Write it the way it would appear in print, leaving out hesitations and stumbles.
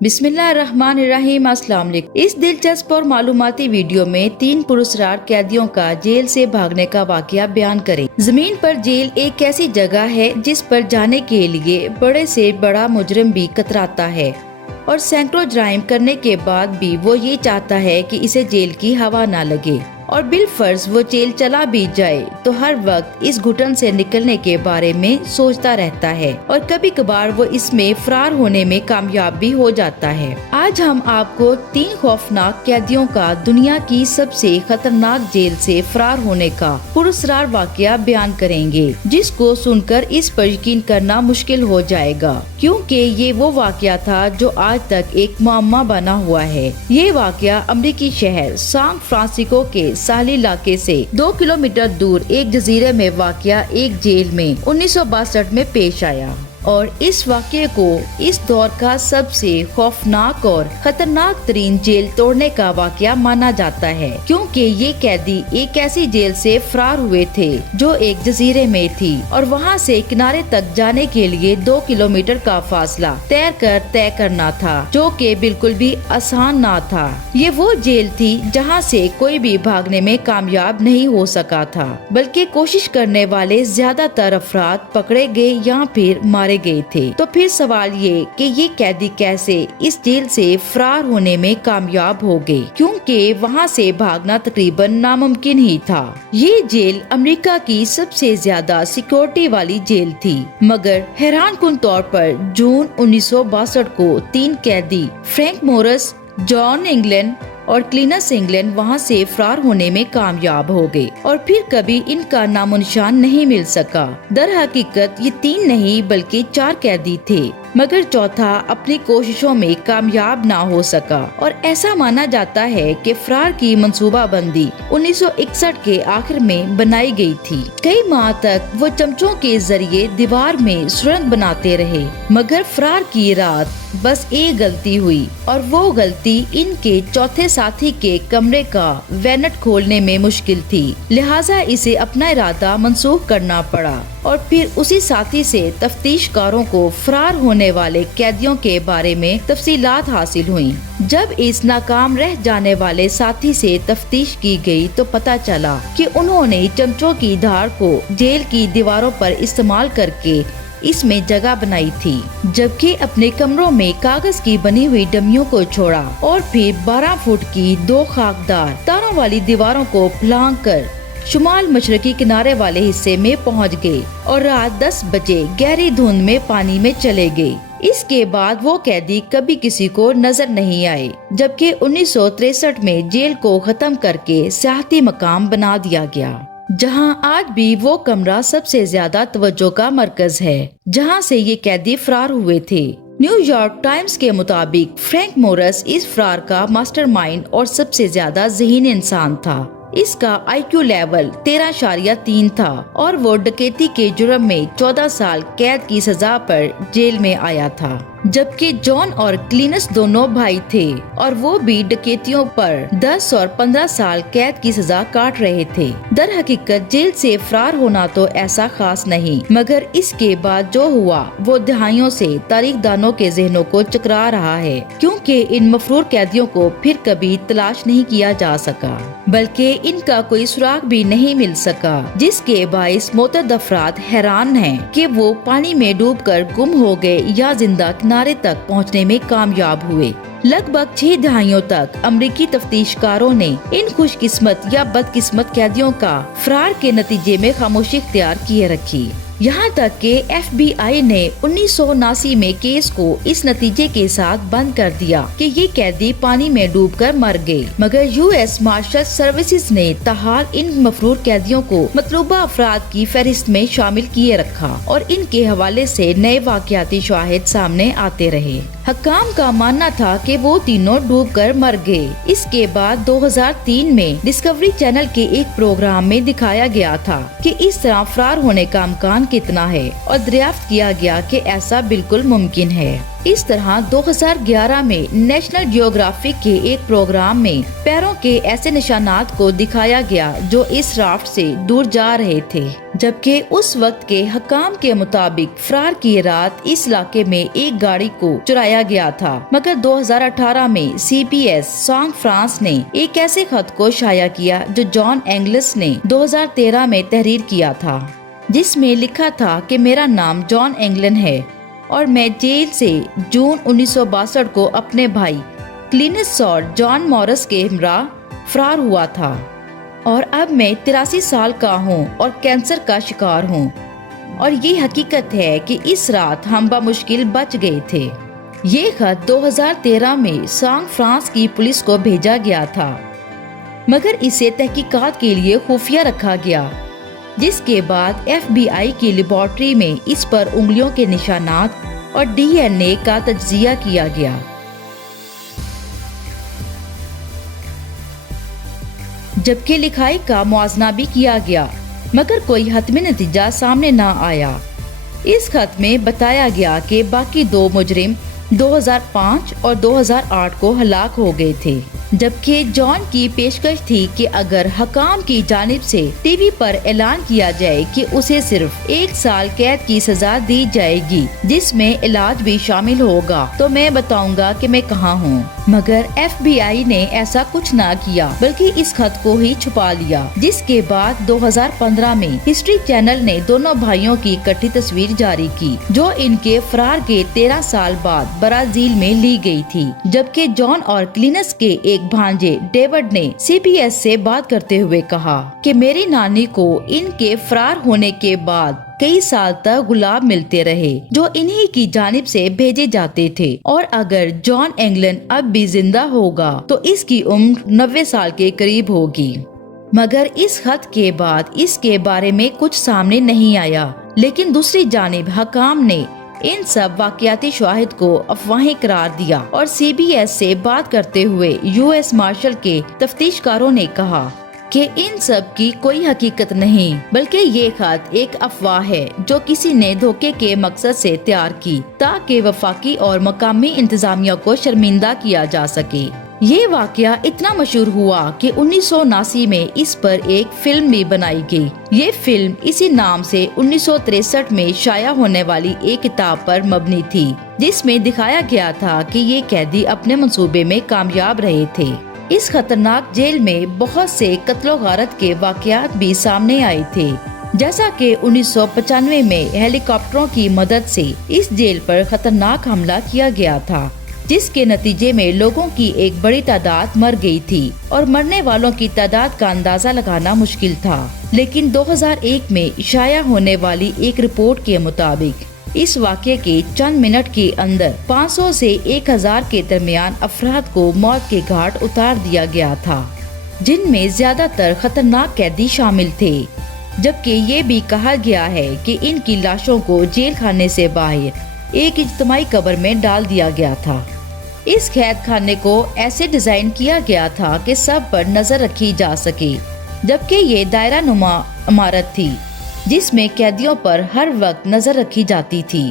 بسم اللہ الرحمن الرحیم۔ السلام علیکم۔ اس دلچسپ اور معلوماتی ویڈیو میں 3 پراسرار قیدیوں کا جیل سے بھاگنے کا واقعہ بیان کریں۔ زمین پر جیل ایک ایسی جگہ ہے جس پر جانے کے لیے بڑے سے بڑا مجرم بھی کتراتا ہے اور سینکڑوں جرائم کرنے کے بعد بھی وہ یہ چاہتا ہے کہ اسے جیل کی ہوا نہ لگے، اور بالفرض وہ جیل چلا بھی جائے تو ہر وقت اس گھٹن سے نکلنے کے بارے میں سوچتا رہتا ہے، اور کبھی کبھار وہ اس میں فرار ہونے میں کامیاب بھی ہو جاتا ہے۔ آج ہم آپ کو 3 خوفناک قیدیوں کا دنیا کی سب سے خطرناک جیل سے فرار ہونے کا پراسرار واقعہ بیان کریں گے، جس کو سن کر اس پر یقین کرنا مشکل ہو جائے گا، کیونکہ یہ وہ واقعہ تھا جو آج تک ایک معمہ بنا ہوا ہے۔ یہ واقعہ امریکی شہر سان فرانسسکو کے ساحلی علاقے سے 2 کلومیٹر دور ایک جزیرے میں واقع ایک جیل میں 1962 میں پیش آیا، اور اس واقعے کو اس دور کا سب سے خوفناک اور خطرناک ترین جیل توڑنے کا واقعہ مانا جاتا ہے، کیونکہ یہ قیدی ایک ایسی جیل سے فرار ہوئے تھے جو ایک جزیرے میں تھی، اور وہاں سے کنارے تک جانے کے لیے 2 کلومیٹر کا فاصلہ تیر کر طے کرنا تھا، جو کہ بالکل بھی آسان نہ تھا۔ یہ وہ جیل تھی جہاں سے کوئی بھی بھاگنے میں کامیاب نہیں ہو سکا تھا، بلکہ کوشش کرنے والے زیادہ تر افراد پکڑے گئے یا پھر مارے گئے تھے۔ تو پھر سوال یہ کہ یہ قیدی کیسے اس جیل سے فرار ہونے میں کامیاب ہو گئے، کیونکہ وہاں سے بھاگنا تقریباً ناممکن ہی تھا۔ یہ جیل امریکہ کی سب سے زیادہ سیکورٹی والی جیل تھی، مگر حیران کن طور پر جون 1962 کو 3 قیدی فرینک مورس، جان انگلینڈ اور کلینس انگلینڈ وہاں سے فرار ہونے میں کامیاب ہو گئے، اور پھر کبھی ان کا نام و نشان نہیں مل سکا۔ در حقیقت یہ 3 نہیں بلکہ 4 قیدی تھے، مگر چوتھا اپنی کوششوں میں کامیاب نہ ہو سکا، اور ایسا مانا جاتا ہے کہ فرار کی منصوبہ بندی 1961 کے آخر میں بنائی گئی تھی۔ کئی ماہ تک وہ چمچوں کے ذریعے دیوار میں سرنگ بناتے رہے، مگر فرار کی رات بس ایک غلطی ہوئی، اور وہ غلطی ان کے چوتھے ساتھی کے کمرے کا وینٹ کھولنے میں مشکل تھی، لہٰذا اسے اپنا ارادہ منسوخ کرنا پڑا، اور پھر اسی ساتھی سے تفتیش کاروں کو فرار ہونے والے قیدیوں کے بارے میں تفصیلات حاصل ہوئیں۔ جب اس ناکام رہ جانے والے ساتھی سے تفتیش کی گئی تو پتہ چلا کہ انہوں نے چمچوں کی دھاڑ کو جیل کی دیواروں پر استعمال کر کے اس میں جگہ بنائی تھی، جبکہ اپنے کمروں میں کاغذ کی بنی ہوئی ڈمیوں کو چھوڑا، اور پھر 12 فٹ کی 2 خاکدار تاروں والی دیواروں کو پھلانگ کر شمال مشرقی کنارے والے حصے میں پہنچ گئے، اور رات 10 بجے گہری دھند میں پانی میں چلے گئے۔ اس کے بعد وہ قیدی کبھی کسی کو نظر نہیں آئے، جبکہ 1963 میں جیل کو ختم کر کے سیاحتی مقام بنا دیا گیا، جہاں آج بھی وہ کمرہ سب سے زیادہ توجہ کا مرکز ہے جہاں سے یہ قیدی فرار ہوئے تھے۔ نیو یارک ٹائمز کے مطابق فرینک مورس اس فرار کا ماسٹر مائنڈ اور سب سے زیادہ ذہین انسان تھا۔ اس کا IQ لیول 13.3 تھا، اور وہ ڈکیتی کے جرم میں 14 سال قید کی سزا پر جیل میں آیا تھا، جبکہ جان اور کلینس دونوں بھائی تھے، اور وہ بھی ڈکیتیوں پر 10 اور 15 سال قید کی سزا کاٹ رہے تھے۔ در حقیقت جیل سے فرار ہونا تو ایسا خاص نہیں، مگر اس کے بعد جو ہوا وہ دہائیوں سے تاریخ دانوں کے ذہنوں کو چکرا رہا ہے، کیونکہ ان مفرور قیدیوں کو پھر کبھی تلاش نہیں کیا جا سکا، بلکہ ان کا کوئی سراغ بھی نہیں مل سکا، جس کے باعث متعدد افراد حیران ہیں کہ وہ پانی میں ڈوب کر گم ہو گئے یا زندہ کنارے تک پہنچنے میں کامیاب ہوئے۔ لگ بھگ 6 دہائیوں تک امریکی تفتیش کاروں نے ان خوش قسمت یا بد قسمت قیدیوں کا فرار کے نتیجے میں خاموشی اختیار کیے رکھی، یہاں تک کہ FBI نے 1979 میں کیس کو اس نتیجے کے ساتھ بند کر دیا کہ یہ قیدی پانی میں ڈوب کر مر گئے، مگر US مارشل سروسز نے تاحال ان مفرور قیدیوں کو مطلوبہ افراد کی فہرست میں شامل کیے رکھا، اور ان کے حوالے سے نئے واقعاتی شواہد سامنے آتے رہے۔ حکام کا ماننا تھا کہ وہ تینوں ڈوب کر مر گئے۔ اس کے بعد 2003 میں ڈسکوری چینل کے ایک پروگرام میں دکھایا گیا تھا کہ اس طرح فرار ہونے کا امکان کتنا ہے، اور دریافت کیا گیا کہ ایسا بالکل ممکن ہے۔ اس طرح 2011 میں نیشنل جیوگرافک کے ایک پروگرام میں پیروں کے ایسے نشانات کو دکھایا گیا جو اس رافٹ سے دور جا رہے تھے، جبکہ اس وقت کے حکام کے مطابق فرار کی رات اس علاقے میں ایک گاڑی کو چرایا گیا تھا۔ مگر 2018 میں CBS سان فرانس نے ایک ایسے خط کو شائع کیا جو جان اینگلس نے 2013 میں تحریر کیا تھا، جس میں لکھا تھا کہ میرا نام جان اینگلن ہے اور میں جیل سے جون 1962 کو اپنے بھائی کلینس سال جان مورس کے ہمراہ فرار ہوا تھا، اور اب میں 83 سال کا ہوں اور کینسر کا شکار ہوں، اور یہ حقیقت ہے کہ اس رات ہم بمشکل بچ گئے تھے۔ یہ خط 2013 میں سان فرانس کی پولیس کو بھیجا گیا تھا، مگر اسے تحقیقات کے لیے خفیہ رکھا گیا، جس کے بعد FBI کی لیبارٹری میں اس پر انگلیوں کے نشانات اور DNA کا تجزیہ کیا گیا۔ جبکہ لکھائی کا موازنہ بھی کیا گیا، مگر کوئی حتمی نتیجہ سامنے نہ آیا۔ اس خط میں بتایا گیا کہ باقی 2 مجرم 2005 اور 2008 کو ہلاک ہو گئے تھے، جبکہ جان کی پیشکش تھی کہ اگر حکام کی جانب سے ٹی وی پر اعلان کیا جائے کہ اسے صرف 1 سال قید کی سزا دی جائے گی جس میں علاج بھی شامل ہوگا تو میں بتاؤں گا کہ میں کہاں ہوں، مگر FBI نے ایسا کچھ نہ کیا بلکہ اس خط کو ہی چھپا لیا، جس کے بعد 2015 میں ہسٹری چینل نے دونوں بھائیوں کی اکٹھی تصویر جاری کی جو ان کے فرار کے 13 سال بعد برازیل میں لی گئی تھی، جبکہ جان اور کلینس کے ایک بھانجے ڈیوڈ نے CBS سے بات کرتے ہوئے کہا کہ میری نانی کو ان کے فرار ہونے کے بعد کئی سال تک گلاب ملتے رہے جو انہی کی جانب سے بھیجے جاتے تھے، اور اگر جان اینگلن اب بھی زندہ ہوگا تو اس کی عمر 90 سال کے قریب ہوگی۔ مگر اس خط کے بعد اس کے بارے میں کچھ سامنے نہیں آیا، لیکن دوسری جانب حکام نے ان سب واقعاتی شواہد کو افواہیں قرار دیا، اور CBS سے بات کرتے ہوئے US مارشل کے تفتیش کاروں نے کہا کہ ان سب کی کوئی حقیقت نہیں، بلکہ یہ خط ایک افواہ ہے جو کسی نے دھوکے کے مقصد سے تیار کی تاکہ وفاقی اور مقامی انتظامیہ کو شرمندہ کیا جا سکے۔ یہ واقعہ اتنا مشہور ہوا کہ 1979 میں اس پر ایک فلم بھی بنائی گئی۔ یہ فلم اسی نام سے 1963 میں شائع ہونے والی ایک کتاب پر مبنی تھی، جس میں دکھایا گیا تھا کہ یہ قیدی اپنے منصوبے میں کامیاب رہے تھے۔ اس خطرناک جیل میں بہت سے قتل و غارت کے واقعات بھی سامنے آئے تھے، جیسا کہ 1995 میں ہیلی کاپٹروں کی مدد سے اس جیل پر خطرناک حملہ کیا گیا تھا، جس کے نتیجے میں لوگوں کی ایک بڑی تعداد مر گئی تھی، اور مرنے والوں کی تعداد کا اندازہ لگانا مشکل تھا۔ لیکن 2001 میں شائع ہونے والی ایک رپورٹ کے مطابق اس واقعے کے چند منٹ کے اندر 500 سے 1000 کے درمیان افراد کو موت کے گھاٹ اتار دیا گیا تھا، جن میں زیادہ تر خطرناک قیدی شامل تھے، جبکہ یہ بھی کہا گیا ہے کہ ان کی لاشوں کو جیل خانے سے باہر ایک اجتماعی قبر میں ڈال دیا گیا تھا۔ اس قید خانے کو ایسے ڈیزائن کیا گیا تھا کہ سب پر نظر رکھی جا سکے، جبکہ یہ دائرہ نما عمارت تھی جس میں قیدیوں پر ہر وقت نظر رکھی جاتی تھی۔